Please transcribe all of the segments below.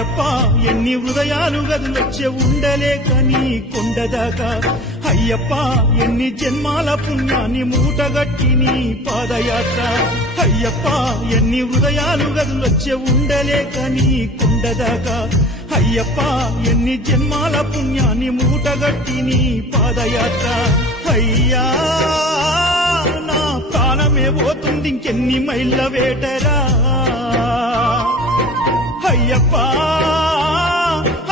అయ్యప్ప ఎన్ని హృదయాలు గదులొచ్చే ఉండలేక నీ కొండదాకా అయ్యప్ప ఎన్ని జన్మాల పుణ్యాన్ని మూటగట్టి నీ పాదయాత్ర అయ్యప్ప ఎన్ని హృదయాలు గదులొచ్చే ఉండలేక నీ కొండదాకా అయ్యప్ప ఎన్ని జన్మాల పుణ్యాన్ని మూటగట్టి నీ పాదయాత్ర అయ్యా నా ప్రాణమే పోతుంది ఇంకెన్ని మైళ్ళ వేటరా అయ్యప్ప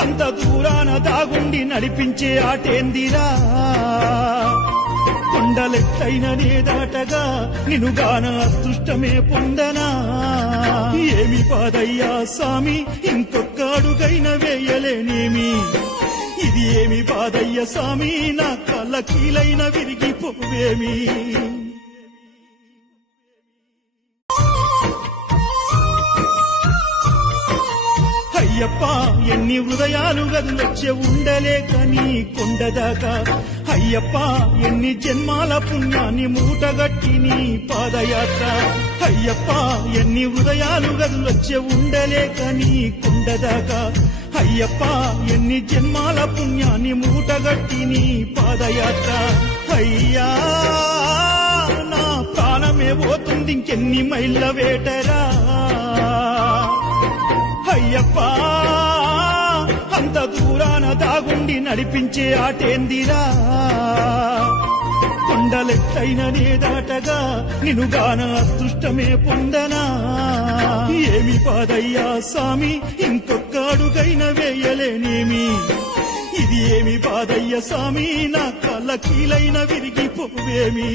అంత దూరాన దాగుండి నడిపించే ఆటేందిరా కొండలెట్టైన నేదాటగా నినుగాన అదృష్టమే పొందనా ఏమి పాదయ్యా సామి ఇంకొక్క అడుగైన వేయలేనేమి ఇది ఏమి పాదయ్య సామి నా కళ్ళ కీలైన విరిగిపోవేమి అయ్యప్ప ఎన్ని హృదయాలు గదులొచ్చే ఉండలేక నీ కొండదాకా అయ్యప్ప ఎన్ని జన్మాల పుణ్యాన్ని మూటగట్టి నీ పాదయాత్ర అయ్యప్ప ఎన్ని హృదయాలు గదులొచ్చే ఉండలేక నీ కొండదాకా అయ్యప్ప ఎన్ని జన్మాల పుణ్యాన్ని మూటగట్టి నీ పాదయాత్ర అయ్యా నా ప్రాణమే పోతుంది ఇంకెన్ని మైళ్ళ వేటరా అయ్యప్ప అంత దూరాన దాగుండి నడిపించే ఆటేందిరా కొండలెట్టైన నేదాటగా నినుగాన అదృష్టమే పొందనా ఏమి పాదయ్యా సామి ఇంకొక్క అడుగైన వేయలేనేమి ఇది ఏమి పాదయ్య సామి నా కళ్ళ కీలైన విరిగిపోవేమి